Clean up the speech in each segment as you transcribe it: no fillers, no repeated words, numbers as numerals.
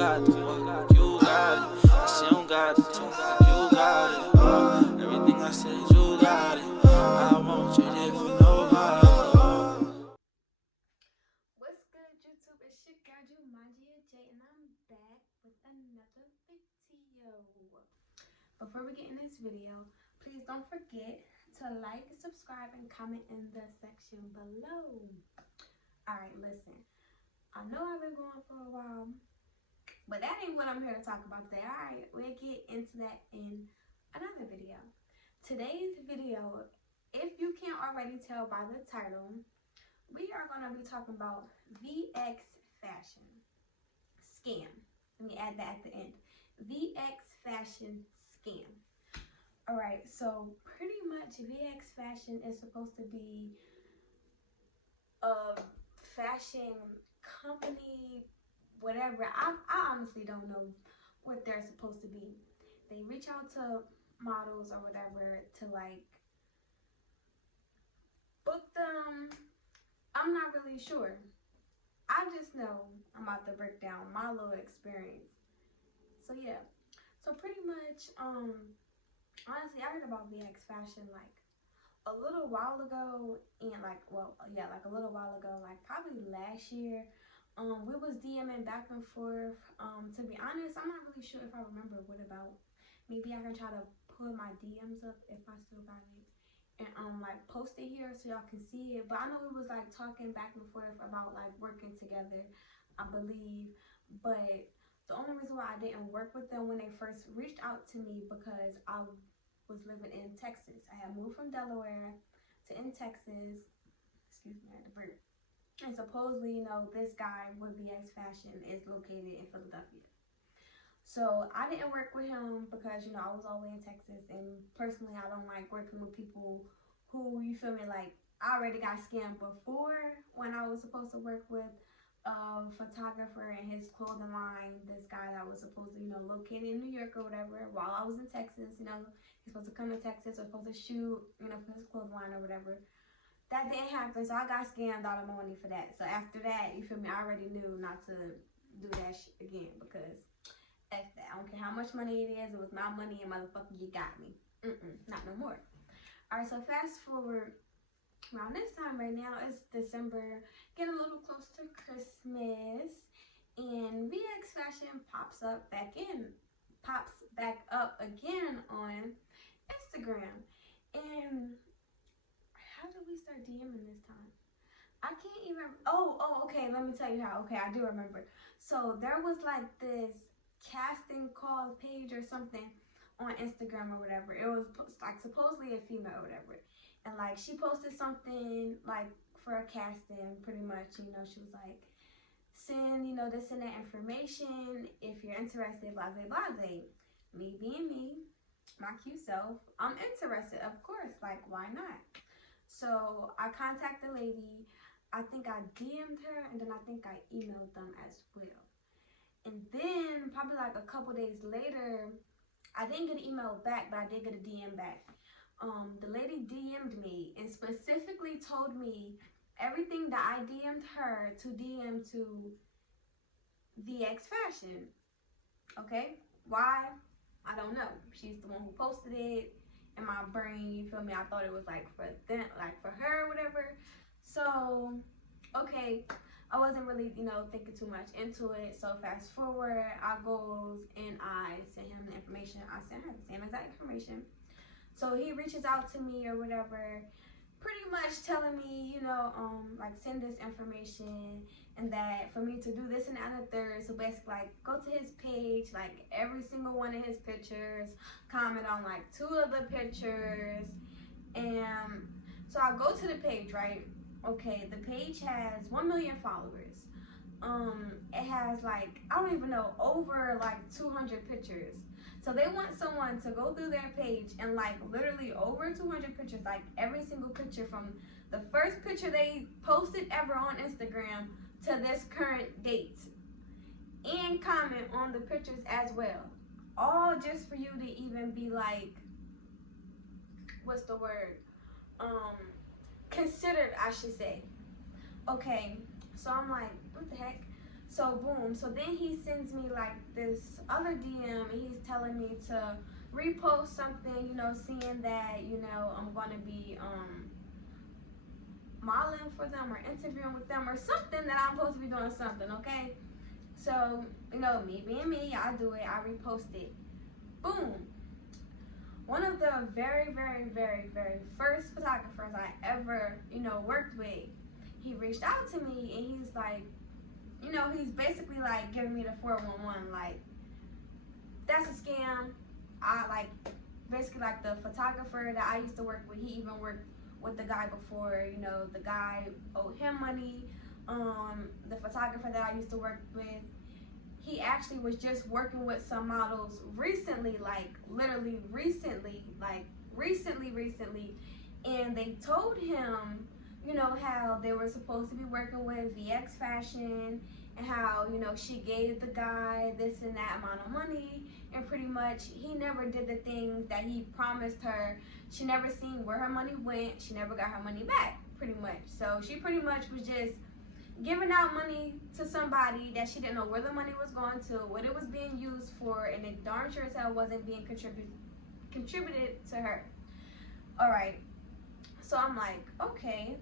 got the work, you got it. I say you got the talk, you got it. Everything I said, you got it. I won't trade it for nobody. What's good, YouTube? It's your girl Jumanji J, and I'm back with another video. Before we get in this video, please don't forget to like, subscribe, and comment in the section below. Alright, listen. I know I've been going for a while, but that ain't what I'm here to talk about today. Alright, we'll get into that in another video. Today's video, if you can't already tell by the title, we are going to be talking about VX fashion scam. Let me add that at the end. VX fashion scam. All right, so pretty much VX fashion is supposed to be a fashion company, whatever. I honestly don't know what they're supposed to be. They reach out to models or whatever to like book them. I'm not really sure. I just know I'm about to break down my little experience. So yeah. So pretty much, honestly, I heard about VX fashion like a little while ago, and like, well, yeah, like a little while ago, like probably last year. We was DMing back and forth. To be honest, I'm not really sure if I remember what about. Maybe I can try to pull my DMs up if I still got it, and like post it here so y'all can see it. But I know we was like talking back and forth about like working together, I believe. But the only reason why I didn't work with them when they first reached out to me because I was living in Texas. I had moved from Delaware to in Texas. Excuse me, I had to burp. And supposedly, you know, this guy with VX Fashion is located in Philadelphia. So I didn't work with him because, you know, I was all the way in Texas, and personally I don't like working with people who, you feel me, like I already got scammed before when I was supposed to work with a photographer and his clothing line, this guy that was supposed to, you know, located in New York or whatever while I was in Texas, you know, he's supposed to come to Texas or supposed to shoot, you know, for his clothing line or whatever. That didn't happen, so I got scammed out of my money for that. So after that, you feel me, I already knew not to do that again because F that. I don't care how much money it is. It was my money and motherfucker, you got me. Not no more. Alright, so fast forward around this time right now, it's December, getting a little close to Christmas, and VX Fashion pops back up again on Instagram. And how did we start DMing this time? I can't even. Okay. Let me tell you how. Okay, I do remember. So there was like this casting call page or something on Instagram or whatever. It was like supposedly a female or whatever, and like she posted something like for a casting. Pretty much, you know, she was like, send, you know, this and that information if you're interested. Blase blase. Me being me, my cute self, I'm interested, of course. Like, why not? So I contacted the lady. I think I DM'd her, and then I think I emailed them as well. And then probably like a couple days later, I didn't get an email back, but I did get a DM back. The lady DM'd me and specifically told me everything that I DM'd her to DM to VX Fashion. Okay, why? I don't know. She's the one who posted it. In my brain, you feel me? I thought it was like for them, like for her or whatever. So, okay, I wasn't really, you know, thinking too much into it. So fast forward, I goes and I send him the information. I sent her the same exact information. So he reaches out to me or whatever, pretty much telling me, you know, like send this information and that for me to do this and that and the third. So basically, like go to his page, like every single one of his pictures, comment on like two of the pictures, and so I go to the page, right? Okay, the page has 1 million followers. It has like, I don't even know, over like 200 pictures. So they want someone to go through their page and like literally over 200 pictures, like every single picture from the first picture they posted ever on Instagram to this current date, and comment on the pictures as well. All just for you to even be like, what's the word? Um, Considered, I should say. Okay, so I'm like, what the heck? So boom. So then he sends me like this other DM, and he's telling me to repost something, you know, seeing that, you know, I'm gonna be modeling for them or interviewing with them or something, that I'm supposed to be doing something, okay? So, you know, me being me, I do it, I repost it. Boom. One of the very, very, very, very first photographers I ever, you know, worked with, he reached out to me and he's like, you know, he's basically like giving me the 411, like, that's a scam. I like, basically like the photographer that I used to work with, he even worked with the guy before, you know, the guy owed him money. The photographer that I used to work with, he actually was just working with some models recently, like literally recently, and they told him, you know, how they were supposed to be working with VX Fashion, and how, you know, she gave the guy this and that amount of money, and pretty much he never did the things that he promised her. She never seen where her money went. She never got her money back, pretty much. So she pretty much was just giving out money to somebody that she didn't know where the money was going to, what it was being used for, and it darn sure as hell wasn't being contributed to her. All right. So I'm like, okay.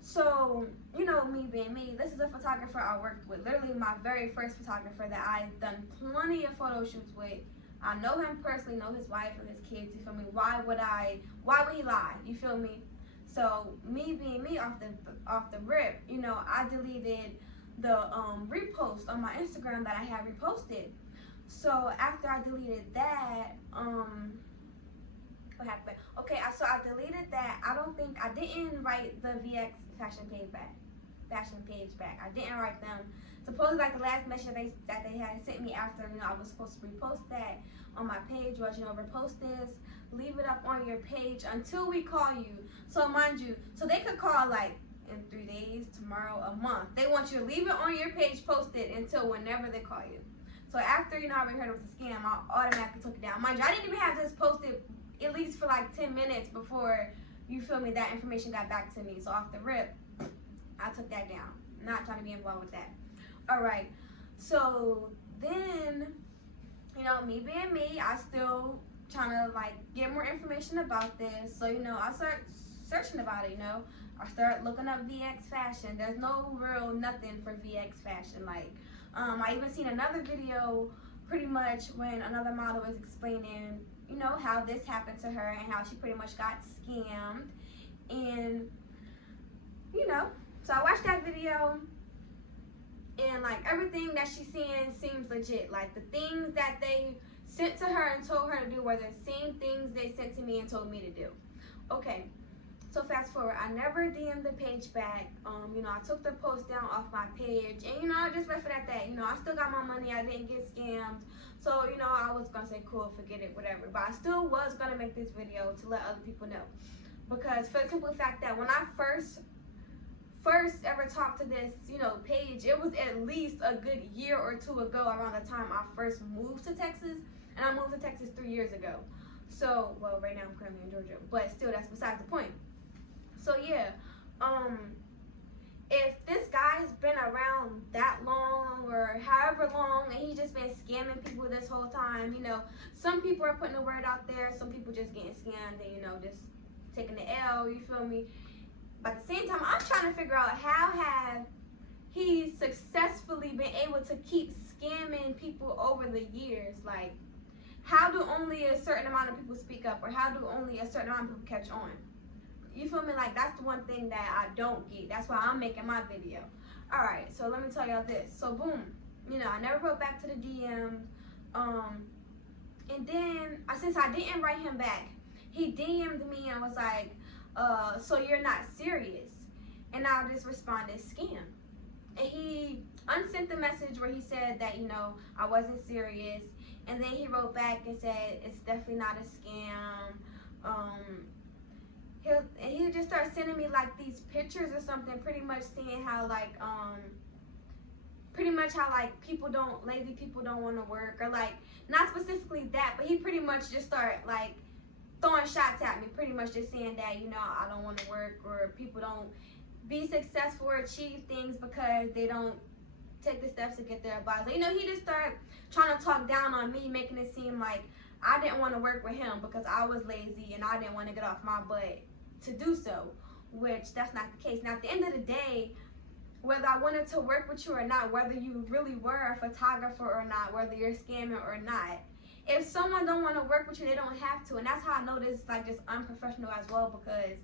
So, you know, me being me, this is a photographer I worked with, literally my very first photographer that I've done plenty of photo shoots with. I know him personally, know his wife and his kids, you feel me? Why would he lie, you feel me? So me being me, off the rip, you know, I deleted the repost on my Instagram that I had reposted. So after I deleted that, what happened? Okay, so I deleted that. I didn't write the VX fashion page back. I didn't write them. Supposedly, like the last message that they had sent me after, you know, I was supposed to repost that on my page was, you know, repost this, leave it up on your page until we call you. So mind you, so they could call like in 3 days, tomorrow, a month. They want you to leave it on your page posted until whenever they call you. So after, you know, I already heard it was a scam, I automatically took it down. Mind you, I didn't even have this posted at least for like 10 minutes before, you feel me, that information got back to me. So off the rip, I took that down. Not trying to be involved with that. All right. So then, you know, me being me, I still trying to like get more information about this. So, you know, I start searching about it, you know. I start looking up VX Fashion. There's no real nothing for VX Fashion. Like, I even seen another video pretty much when another model was explaining, you know, how this happened to her and how she pretty much got scammed. And, you know, so I watched that video, and like everything that she's seeing seems legit. Like the things that they sent to her and told her to do were the same things they sent to me and told me to do. Okay, so fast forward, I never DM'd the page back. You know, I took the post down off my page, and you know, I just left it at that. You know, I still got my money, I didn't get scammed. So, you know, I was gonna say cool, forget it, whatever. But I still was gonna make this video to let other people know. Because for the simple fact that when I first ever talked to this, you know, page, it was at least a good year or two ago, around the time I first moved to Texas. And I moved to Texas 3 years ago. So, well, right now I'm currently in Georgia, but still, that's besides the point. So yeah, if this guy's been around that long or however long, and he's just been scamming people this whole time, you know, some people are putting the word out there, some people just getting scammed and, you know, just taking the L, you feel me? But at the same time, I'm trying to figure out how have he successfully been able to keep scamming people over the years. Like, how do only a certain amount of people speak up, or how do only a certain amount of people catch on? You feel me? Like, that's the one thing that I don't get. That's why I'm making my video. All right, so let me tell y'all this. So boom, you know, I never wrote back to the DM. And then since I didn't write him back, he DM'd me and was like, so you're not serious? And I just responded, scam. And he unsent the message where he said that, you know, I wasn't serious. And then he wrote back and said, it's definitely not a scam. He just started sending me like these pictures or something, pretty much saying how like, lazy people don't want to work, or like, not specifically that, but he pretty much just started like throwing shots at me, pretty much just saying that, you know, I don't want to work, or people don't be successful or achieve things because they don't take the steps to get their advice. You know, he just started trying to talk down on me, making it seem like I didn't want to work with him because I was lazy and I didn't want to get off my butt to do so, which that's not the case. Now, at the end of the day, whether I wanted to work with you or not, whether you really were a photographer or not, whether you're scamming or not, if someone don't want to work with you, they don't have to. And that's how I know this is like just unprofessional as well, because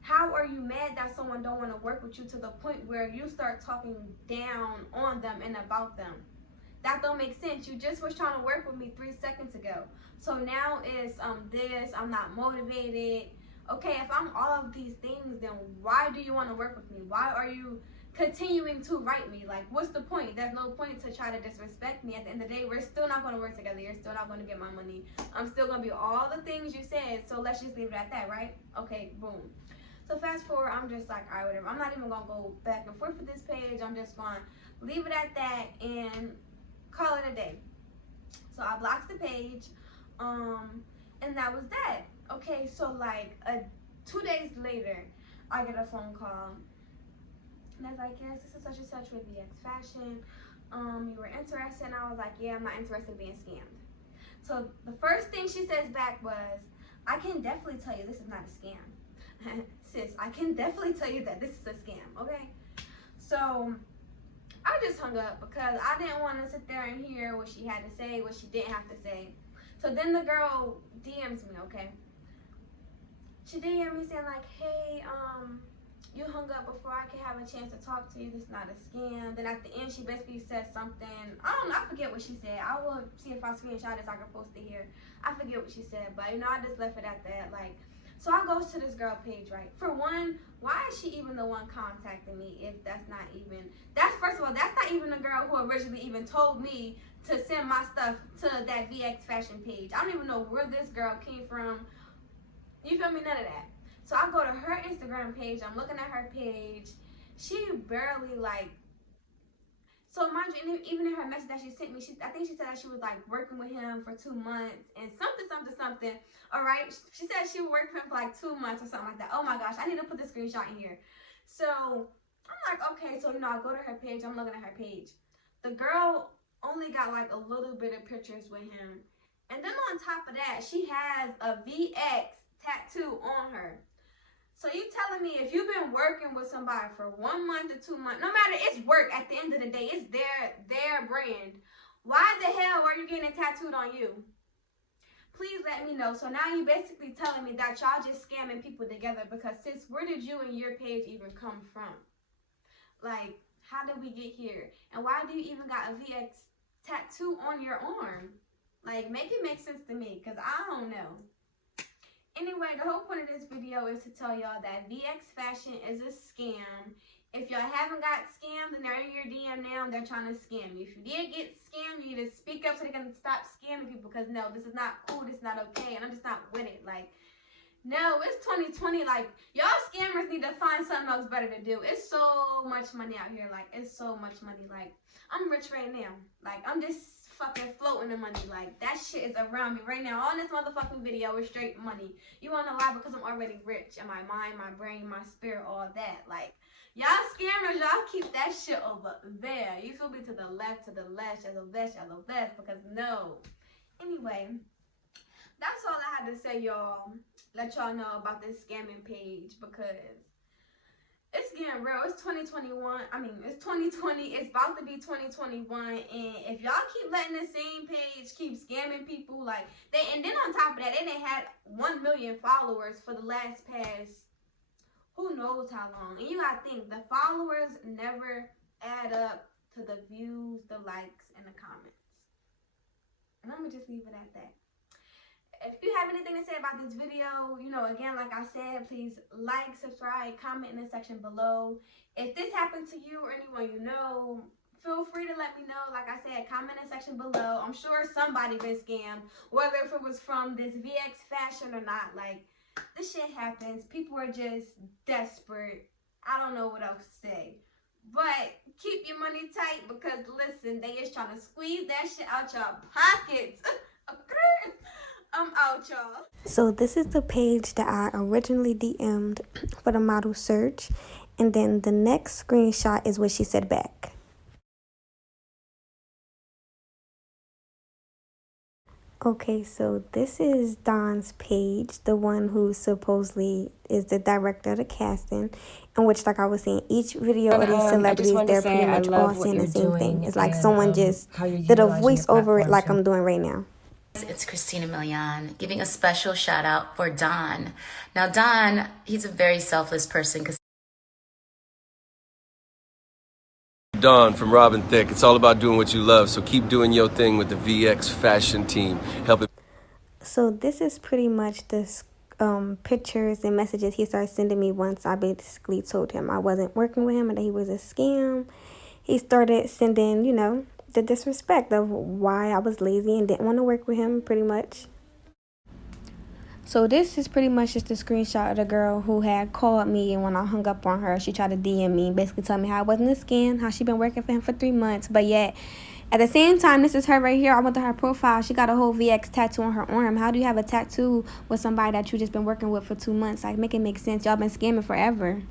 how are you mad that someone don't want to work with you to the point where you start talking down on them and about them? That don't make sense. You just was trying to work with me 3 seconds ago. So now it's this, I'm not motivated. Okay, if I'm all of these things, then why do you want to work with me? Why are you continuing to write me? Like, what's the point? There's no point to try to disrespect me. At the end of the day, we're still not going to work together. You're still not going to get my money. I'm still going to be all the things you said. So let's just leave it at that, right? Okay, boom. So fast forward, I'm just like, all right, whatever. I'm not even going to go back and forth with this page. I'm just going to leave it at that and call it a day. So I blocked the page, and that was that. Okay, so like 2 days later, I get a phone call, and I was like, yes, this is such and such with VX Fashion. You were interested, and I was like, yeah, I'm not interested in being scammed. So the first thing she says back was, I can definitely tell you this is not a scam. Sis, I can definitely tell you that this is a scam, okay? So I just hung up because I didn't want to sit there and hear what she had to say, what she didn't have to say. So then the girl DMs me, okay? She DM'd me saying like, hey, you hung up before I could have a chance to talk to you. This is not a scam. Then at the end, she basically said something. I don't know. I forget what she said. I will see if I screenshot it so I can post it here. I forget what she said, but you know, I just left it at that. Like, so I goes to this girl page, right? For one, why is she even the one contacting me if that's not even, that's first of all, that's not even the girl who originally even told me to send my stuff to that VX Fashion page. I don't even know where this girl came from. You feel me? None of that. So I go to her Instagram page. I'm looking at her page. She barely like, so mind you, even in her message that she sent me, I think she said that she was like working with him for 2 months and something. All right. She said she worked with him for like 2 months or something like that. Oh my gosh. I need to put the screenshot in here. So I'm like, okay. So, you know, I go to her page. I'm looking at her page. The girl only got like a little bit of pictures with him. And then on top of that, she has a VX tattoo on her. So you telling me if you've been working with somebody for 1 month or 2 months, no matter, it's work at the end of the day, it's their brand. Why the hell are you getting it tattooed on you? Please let me know. So now you basically telling me that y'all just scamming people together, because sis, where did you and your page even come from? Like, how did we get here? And why do you even got a VX tattoo on your arm? Like, make it make sense to me, because I don't know. Anyway, the whole point of this video is to tell y'all that VX Fashion is a scam. If y'all haven't got scammed and they're in your DM now, they're trying to scam you. If you did get scammed, you need to speak up so they can stop scamming people, because no, this is not cool, this is not okay, and I'm just not with it. Like, no, it's 2020. Like, y'all scammers need to find something else better to do. It's so much money out here. Like, it's so much money. Like, I'm rich right now. Like, I'm just fucking floating in money. Like, that shit is around me right now. On this motherfucking video is straight money. You wanna know why? Because I'm already rich in my mind, my brain, my spirit, all that. Like, y'all scammers, y'all keep that shit over there. You feel me? To the left, yellow vest, because no. Anyway, that's all I had to say, y'all. Let y'all know about this scamming page, because it's getting real. It's 2021. I mean, it's 2020. It's about to be 2021. And if y'all keep letting the same page keep scamming people, like, and then on top of that, they had 1 million followers for the last past, who knows how long. And you gotta think, the followers never add up to the views, the likes, and the comments. And I'm gonna just leave it at that. If you have anything to say about this video, you know, again, like I said, please like, subscribe, comment in the section below. If this happened to you or anyone you know, feel free to let me know. Like I said, comment in the section below. I'm sure somebody been scammed, whether if it was from this VX Fashion or not. Like, this shit happens. People are just desperate. I don't know what else to say. But keep your money tight, because listen, they is trying to squeeze that shit out your pockets. Okay? I'm out, y'all. So this is the page that I originally DM'd for the model search. And then the next screenshot is what she said back. Okay, so this is Don's page, the one who supposedly is the director of the casting, in which, like I was saying, each video of these celebrities, they're pretty much all saying the same thing. It's like someone just did a voice over it like I'm doing right now. It's Christina Milian giving a special shout out for Don. Now, Don, he's a very selfless person because Don from Robin Thicke. It's all about doing what you love, so keep doing your thing with the VX fashion team. Help it. So this is pretty much the pictures and messages he started sending me once I basically told him I wasn't working with him and that he was a scam. He started sending, you know, the disrespect of why I was lazy and didn't want to work with him, pretty much. So this is pretty much just a screenshot of the girl who had called me, and when I hung up on her, she tried to DM me, basically telling me how I wasn't a scam, how she been working for him for 3 months, but yet at the same time, this is her right here. I went to her profile. She got a whole VX tattoo on her arm. How do you have a tattoo with somebody that you just been working with for 2 months? Like, make it make sense. Y'all been scamming forever.